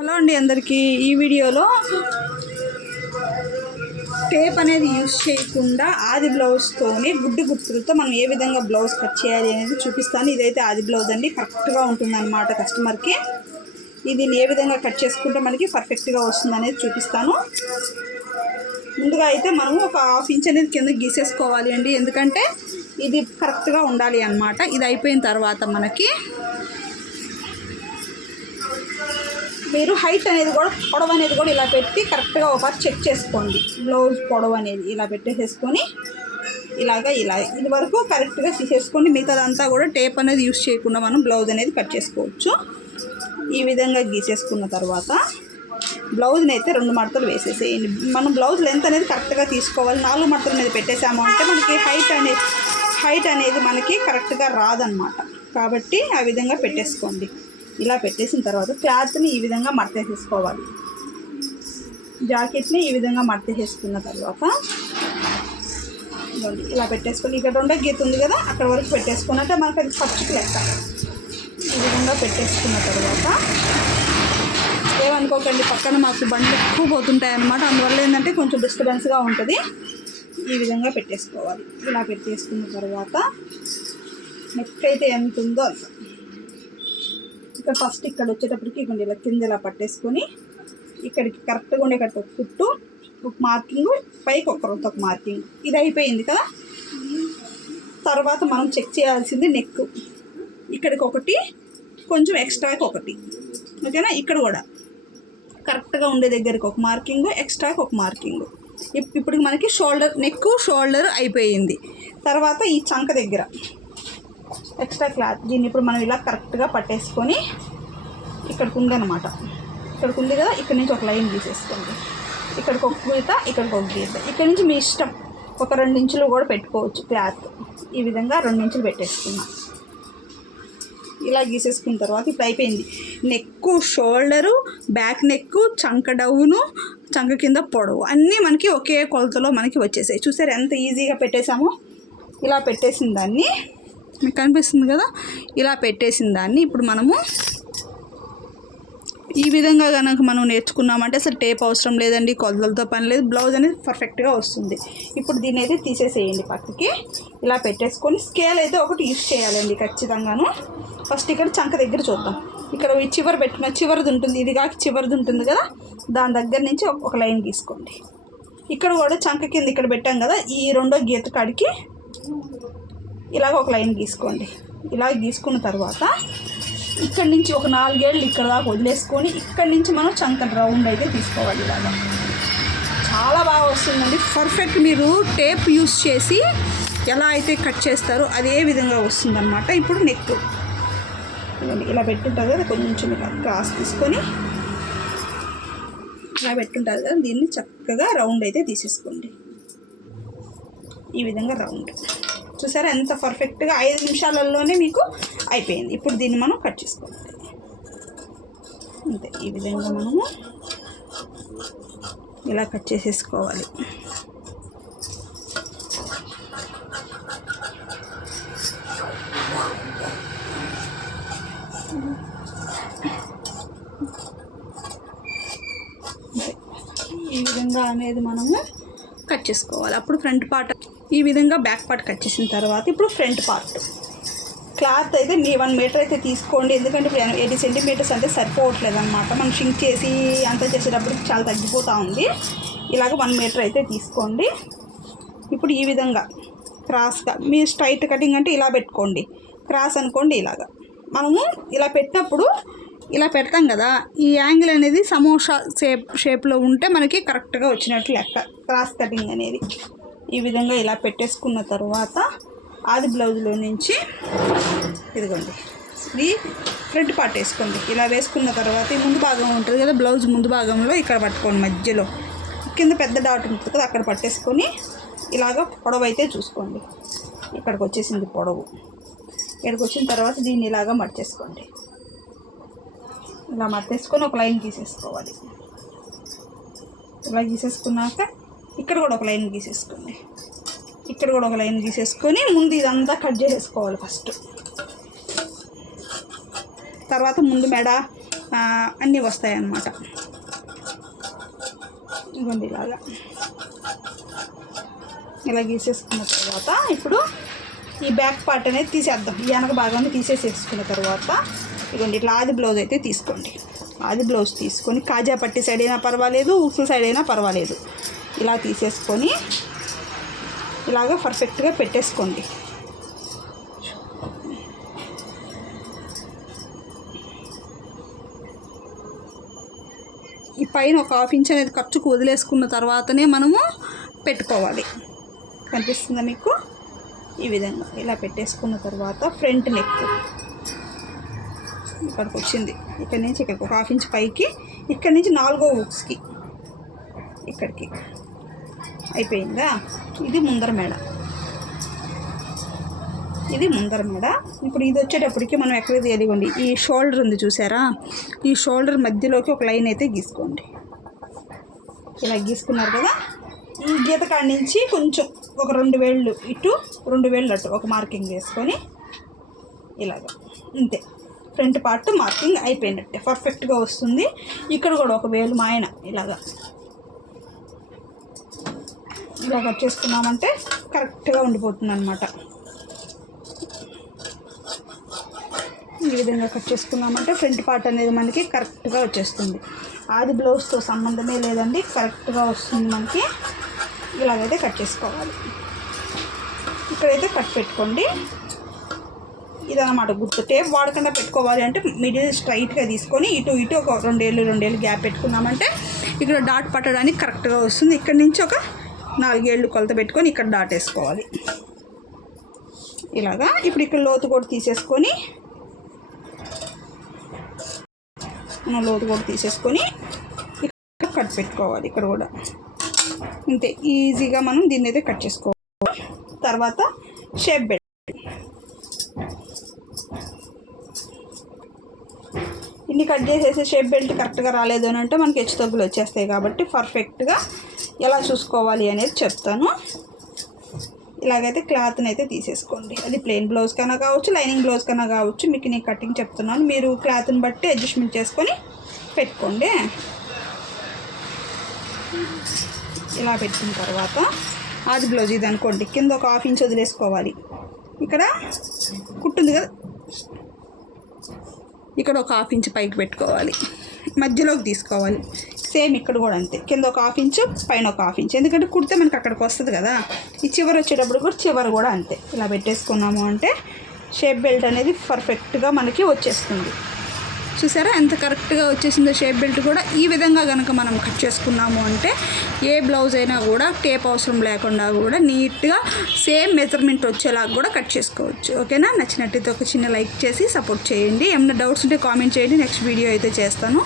Hello అండి అందరికీ. ఈ వీడియోలో టేప్ అనేది యూజ్ చేయకుండా ఆది బ్లౌజ్తోనే గుడ్డు గుర్తులతో మనం ఏ విధంగా బ్లౌజ్ కట్ చేయాలి అనేది చూపిస్తాను. ఇదైతే ఆది బ్లౌజ్ అండి, కరెక్ట్గా ఉంటుందన్నమాట కస్టమర్కి. ఇది ఏ విధంగా కట్ చేసుకుంటే మనకి పర్ఫెక్ట్గా వస్తుంది అనేది చూపిస్తాను. ముందుగా అయితే మనము ఒక ½ ఇంచ్ అనేది కింద గీసేసుకోవాలి అండి, ఎందుకంటే ఇది కరెక్ట్గా ఉండాలి అన్నమాట. ఇది అయిపోయిన తర్వాత మనకి మీరు హైట్ అనేది కూడా పొడవు అనేది కూడా ఇలా పెట్టి కరెక్ట్గా ఒకసారి చెక్ చేసుకోండి. బ్లౌజ్ పొడవు అనేది ఇలా పెట్టేసేసుకొని ఇలా ఇది వరకు కరెక్ట్గా తీసేసుకొని మిగతాదంతా కూడా టేప్ అనేది యూస్ చేయకుండా మనం బ్లౌజ్ అనేది కట్ చేసుకోవచ్చు. ఈ విధంగా గీసేసుకున్న తర్వాత బ్లౌజ్ని అయితే 2 మడతలు వేసేసేయండి. మనం బ్లౌజ్ లెంత్ అనేది కరెక్ట్గా తీసుకోవాలి. 4 మడతల మీద పెట్టేసాము అంటే మనకి హైట్ అనేది మనకి కరెక్ట్గా రాదనమాట. కాబట్టి ఆ విధంగా పెట్టేసుకోండి. ఇలా పెట్టేసిన తర్వాత క్లాత్ని ఈ విధంగా మడతేసేసుకోవాలి. జాకెట్ని ఈ విధంగా మడతేసేసుకున్న తర్వాత ఇలా పెట్టేసుకొని ఇక్కడ 2 గీత ఉంది కదా, అక్కడ వరకు పెట్టేసుకున్నట్టే మనకు అది ఖర్చుకు లెక్క. ఈ విధంగా పెట్టేసుకున్న తర్వాత ఏమనుకోకండి, పక్కన మాకు బండ్లు ఎక్కువ పోతుంటాయి అన్నమాట. అందువల్ల ఏంటంటే కొంచెం డిస్టర్బెన్స్గా ఉంటుంది. ఈ విధంగా పెట్టేసుకోవాలి. ఇలా పెట్టేసుకున్న తర్వాత నెక్ అయితే ఎంత ఉందో అంత ఇక్కడ ఫస్ట్ ఇక్కడ వచ్చేటప్పటికి కొంచెం ఇలా కింద ఇలా పట్టేసుకొని ఇక్కడికి కరెక్ట్గా ఉండే ఒక కుట్టు, ఒక మార్కింగ్, పైకి ఒక మార్కింగ్. ఇది అయిపోయింది కదా. తర్వాత మనం చెక్ చేయాల్సింది నెక్. ఇక్కడికి ఒకటి, కొంచెం ఎక్స్ట్రాకి ఒకటి, ఓకేనా. ఇక్కడ కూడా కరెక్ట్గా ఉండే దగ్గరికి ఒక మార్కింగ్, ఎక్స్ట్రాకి ఒక మార్కింగ్. ఇప్పుడు మనకి షోల్డర్ అయిపోయింది. తర్వాత ఈ చంక దగ్గర ఎక్స్ట్రా క్లాత్, దీన్ని ఇప్పుడు మనం ఇలా కరెక్ట్గా పట్టేసుకొని ఇక్కడికి ఉందన్నమాట. ఇక్కడికి ఉంది కదా, ఇక్కడ నుంచి ఒక లైన్ గీసేసుకోండి. ఇక్కడికి ఒక గీత, ఇక్కడికి ఒక గీత. ఇక్కడ నుంచి మీ ఇష్టం, ఒక 2 ఇంచులు కూడా పెట్టుకోవచ్చు క్లాత్. ఈ విధంగా 2 ఇంచులు పెట్టేసుకున్నాం. ఇలా గీసేసుకున్న తర్వాత ఇప్పుడు అయిపోయింది. నెక్కు, షోల్డరు, బ్యాక్ నెక్కు, చంక డౌను, చంక కింద పొడవు అన్నీ మనకి ఒకే కొలతలో మనకి వచ్చేసాయి. చూసారు ఎంత ఈజీగా పెట్టేసామో. ఇలా పెట్టేసిన దాన్ని మీకు కనిపిస్తుంది కదా, ఇలా పెట్టేసిన దాన్ని ఇప్పుడు మనము ఈ విధంగా కనుక మనం నేర్చుకున్నామంటే అసలు టేప్ అవసరం లేదండి, కొలతలతో పని లేదు, బ్లౌజ్ అనేది పర్ఫెక్ట్గా వస్తుంది. ఇప్పుడు దీన్ని అయితే తీసేసేయండి పక్కకి. ఇలా పెట్టేసుకొని స్కేల్ అయితే ఒకటి యూజ్ చేయాలండి ఖచ్చితంగాను. ఫస్ట్ ఇక్కడ చంక దగ్గర చూద్దాం. ఇక్కడ ఈ చివరిది ఉంటుంది, ఇది కాక చివరిది ఉంటుంది కదా, దాని దగ్గర నుంచి ఒక లైన్ తీసుకోండి. ఇక్కడ కూడా చంక కింద ఇక్కడ పెట్టాం కదా, ఈ 2వ గీత కాడికి ఇలాగ ఒక లైన్ గీసుకోండి. ఇలా గీసుకున్న తర్వాత ఇక్కడి నుంచి ఒక 4 ఏళ్ళు ఇక్కడ దాకా వదిలేసుకొని ఇక్కడి నుంచి మనం చంక రౌండ్ అయితే తీసుకోవాలి. ఇలాగా చాలా బాగా వస్తుందండి. పర్ఫెక్ట్ మీరు టేప్ యూస్ చేసి ఎలా అయితే కట్ చేస్తారో అదే విధంగా వస్తుందన్నమాట. ఇప్పుడు నెక్ ఇలా పెట్టుంటుంది కదా, కొంచెం ఇలా క్రాస్ తీసుకొని ఇలా పెట్టుంటుంది కదా, దీన్ని చక్కగా రౌండ్ అయితే తీసేసుకోండి. ఈ విధంగా రౌండ్ చూసారా ఎంత పర్ఫెక్ట్గా 5 నిమిషాలలోనే మీకు అయిపోయింది. ఇప్పుడు దీన్ని మనం కట్ చేసుకోవాలి అంతే. ఈ విధంగా మనము ఇలా కట్ చేసేసుకోవాలి. ఈ విధంగా అనేది మనము కట్ చేసుకోవాలి. అప్పుడు ఫ్రంట్ పార్ట్ ఈ విధంగా, బ్యాక్ పార్ట్ కట్ చేసిన తర్వాత ఇప్పుడు ఫ్రంట్ పార్ట్ క్లాత్ అయితే మీ 1 మీటర్ అయితే తీసుకోండి. ఎందుకంటే ఇప్పుడు 80 సెంటీమీటర్స్ అంటే సరిపోవట్లేదు అనమాట. మనం షింక్ చేసి అంతా చేసేటప్పటికి చాలా తగ్గిపోతూ ఉంది. ఇలాగ 1 మీటర్ అయితే తీసుకోండి. ఇప్పుడు ఈ విధంగా క్రాస్గా, మీ స్ట్రైట్ కటింగ్ అంటే ఇలా పెట్టుకోండి, క్రాస్ అనుకోండి. ఇలాగా మనము ఇలా పెట్టినప్పుడు ఇలా పెడతాం కదా, ఈ యాంగిల్ అనేది సమోసా షేప్లో ఉంటే మనకి కరెక్ట్గా వచ్చినట్లు లెక్క క్రాస్ కటింగ్ అనేది. ఈ విధంగా ఇలా పెట్టేసుకున్న తర్వాత ఆది బ్లౌజ్లో నుంచి ఇదిగోండి ఇది ఫ్రంట్ పార్ట్ వేసుకోండి. ఇలా వేసుకున్న తర్వాత ఈ ముందు భాగం ఉంటుంది కదా, బ్లౌజ్ ముందు భాగంలో ఇక్కడ పట్టుకోండి, మధ్యలో కింద పెద్ద డాట్ ఉంటుంది కదా, అక్కడ పట్టేసుకొని ఇలాగ పొడవు అయితే చూసుకోండి. ఇక్కడికి వచ్చేసింది పొడవు. ఇక్కడికి వచ్చిన తర్వాత దీన్ని ఇలాగా మర్చేసుకోండి. ఇలా మర్చేసుకొని ఒక లైన్ గీసేసుకోవాలి. ఇలా గీసేసుకున్నాక ఇక్కడ కూడా ఒక లైన్ గీసేసుకోండి. ఇక్కడ కూడా ఒక లైన్ గీసేసుకొని ముందు ఇదంతా కట్ చేసేసుకోవాలి ఫస్ట్. తర్వాత ముందు మెడ, అన్నీ వస్తాయి అన్నమాట. ఇవ్వండి ఇలా గీసేసుకున్న తర్వాత ఇప్పుడు ఈ బ్యాక్ పార్ట్ అనేది తీసేద్దాం. ఈ వెనక భాగాన్ని తీసేసేసుకున్న తర్వాత ఇవ్వండి ఇట్లా ఆది బ్లౌజ్ అయితే తీసుకోండి. ఆది బ్లౌజ్ తీసుకొని కాజా పట్టి సైడ్ అయినా పర్వాలేదు, ఉక్సుల సైడ్ అయినా పర్వాలేదు. ఇలా తీసేసుకొని ఇలాగ పర్ఫెక్ట్గా పెట్టేసుకోండి. ఈ పైన ఒక 1/2 ఇంచ్ అనేది ఖర్చుకు వదిలేసుకున్న తర్వాతనే మనము పెట్టుకోవాలి. కనిపిస్తుందా మీకు? ఈ విధంగా ఇలా పెట్టేసుకున్న తర్వాత ఫ్రంట్ నెక్ ఇక్కడికి వచ్చింది. ఇక్కడి నుంచి ఇక్కడికి ఒక 1/2 ఇంచ్ పైకి, ఇక్కడి నుంచి 4వ హుక్స్కి ఇక్కడికి అయిపోయిందా. ఇది ముందర మెడ, ఇది ముందర మెడ. ఇప్పుడు ఇది వచ్చేటప్పటికి మనం ఎక్కడికి తెలియండి, ఈ షోల్డర్ ఉంది చూసారా, ఈ షోల్డర్ మధ్యలోకి ఒక లైన్ అయితే గీసుకోండి. ఇలా గీసుకున్నారు కదా, ఈ గీత కాడి నుంచి కొంచెం ఒక 2 వేళ్ళు ఇటు 2 వేళ్ళు అటు ఒక మార్కింగ్ వేసుకొని ఇలాగ అంతే. ఫ్రంట్ పార్ట్ మార్కింగ్ అయిపోయినట్టే, పర్ఫెక్ట్గా వస్తుంది. ఇక్కడ కూడా 1 వేలు మాయన ఇలా కట్ చేసుకున్నామంటే కరెక్ట్గా ఉండిపోతుంది అన్నమాట. ఈ విధంగా కట్ చేసుకున్నామంటే ఫ్రంట్ పార్ట్ అనేది మనకి కరెక్ట్గా వచ్చేస్తుంది. ఆది బ్లౌజ్తో సంబంధమే లేదండి, కరెక్ట్గా వస్తుంది మనకి. ఇలాగైతే కట్ చేసుకోవాలి. ఇక్కడైతే కట్ పెట్టుకోండి. ఇదన్నమాట గుర్తు. టేప్ వాడకుండా పెట్టుకోవాలి అంటే మిడిల్ స్ట్రైట్గా తీసుకొని ఇటు ఇటు ఒక 2 ఏళ్ళు గ్యాప్ పెట్టుకున్నామంటే ఇక్కడ డాట్ పట్టడానికి కరెక్ట్గా వస్తుంది. ఇక్కడ నుంచి ఒక 4 ఏళ్ళు కొలత పెట్టుకొని ఇక్కడ డాట్ వేసుకోవాలి ఇలాగా. ఇప్పుడు ఇక్కడ లోతు కూడా తీసేసుకొని ఇక్కడ కట్ పెట్టుకోవాలి. ఇక్కడ కూడా అంతే ఈజీగా మనం దీన్ని అయితే కట్ చేసుకోవాలి. తర్వాత షేప్ బెల్ట్, ఇన్ని కట్ చేసేసి షేప్ బెల్ట్ కరెక్ట్గా రాలేదు అని అంటే మనకి హెచ్చు తగ్గులు వచ్చేస్తాయి. కాబట్టి పర్ఫెక్ట్గా ఎలా చూసుకోవాలి అనేది చెప్తాను. ఇలాగైతే క్లాత్ని అయితే తీసేసుకోండి. అది ప్లెయిన్ బ్లౌజ్ కన్నా కావచ్చు, లైనింగ్ బ్లౌజ్ కన్నా కావచ్చు. మీకు నేను కటింగ్ చెప్తున్నాను, మీరు క్లాత్ని బట్టి అడ్జస్ట్మెంట్ చేసుకొని పెట్టుకోండి. ఇలా పెట్టిన తర్వాత ఆది బ్లౌజ్ ఇది అనుకోండి, కింద ఒక 1/2 ఇంచ్ వదిలేసుకోవాలి. ఇక్కడ కుట్టుంది కదా, ఇక్కడ ఒక 1/2 ఇంచ్ పైకి పెట్టుకోవాలి, మధ్యలోకి తీసుకోవాలి. సేమ్ ఇక్కడ కూడా అంతే, కింద ఒక 1/2 ఇంచ్, పైన ఒక 1/2 ఇంచ్. ఎందుకంటే కుడితే మనకి అక్కడికి వస్తుంది కదా. ఈ చివరి వచ్చేటప్పుడు కూడా చివరి కూడా అంతే. ఇలా పెట్టేసుకున్నాము అంటే షేప్ బెల్ట్ అనేది పర్ఫెక్ట్గా మనకి వచ్చేస్తుంది. చూసారా ఎంత కరెక్ట్గా వచ్చేసిందో షేప్ బెల్ట్ కూడా. ఈ విధంగా కనుక మనం కట్ చేసుకున్నాము అంటే ఏ బ్లౌజ్ అయినా కూడా టేప్ అవసరం లేకుండా కూడా నీట్గా సేమ్ మెజర్మెంట్ వచ్చేలాగా కూడా కట్ చేసుకోవచ్చు. ఓకేనా? నచ్చినట్టయితే ఒక చిన్న లైక్ చేసి సపోర్ట్ చేయండి. ఏమైనా డౌట్స్ ఉంటే కామెంట్ చేయండి, నెక్స్ట్ వీడియో అయితే చేస్తాను.